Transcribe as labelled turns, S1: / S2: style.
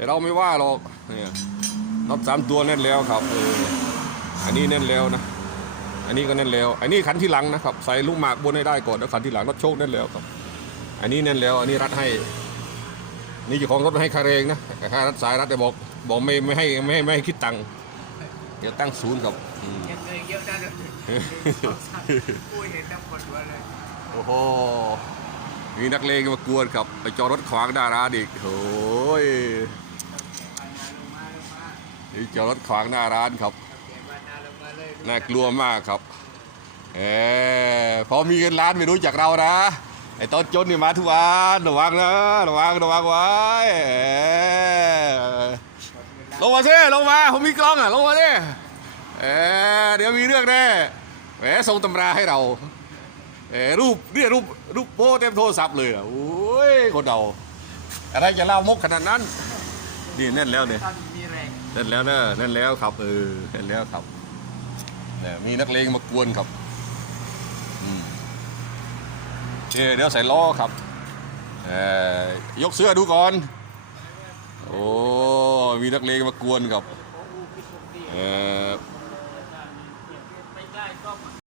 S1: แต่เราไม่ว่าหรอกเนี่ยน็อตสามตัวแน่นแล้วครับเอออันนี้แน่นแล้วนะ อันนี้ก็แน่นแล้ว อันนี้ขันที่หลังนะครับ ใส่ลูกหมากบนให้ได้ก่อนแล้วขันที่หลังน็อตโชคแน่นแล้วครับ อันนี้แน่นแล้ว อันนี้รัดให้ นี่เจ้าของรถให้คาเรงนะแต่ค่ารัดสายรัดแต่บอก บอกไม่ไม่ให้ไม่ให้ไม่ให้คิดตังค์เดี๋ยวตั้งศูนย์ครับอืม
S2: เงยเยอะนะเลยอุ้ยเห็นน้ำคนหัวเลย
S1: โอ้โหมีนักเลงมากวนครับ ไปจอดรถขวางหน้ารานอีกโอ้ย นี่จอดรถขวางหน้าร้านครับ
S2: เก็บมานาลงมาเลย
S1: น่ากลัวมากครับเออพอมีเงินล้านไม่รู้จักเรานะ ไอ้ตอนจนนี่มาทุกวันระวังนะระวังระวังไว้เออลงมาสิลงมาผมมีกล้องอะลงมาสิเออเดี๋ยวมีเรื่องแน่แหมส่งตำราให้เราเออรูปเนี่ยรูปรูปโป้เต็มโทรศัพท์เลยอะโอ้ยคนเราอะไรจะเล่ามกขนาดนั้นนี่แน่นแล้วเนี่ย
S2: เล่นแล้
S1: วเนอะเล่นแล้วครับเออเล่นแล้วครับเนี่ยมีนักเลงมากวนครับอืมเออเดี๋ยวใส่ล้อครับเอ่อยกเสื้อดูก่อนโอ้มีนักเลงมากวนครับเออ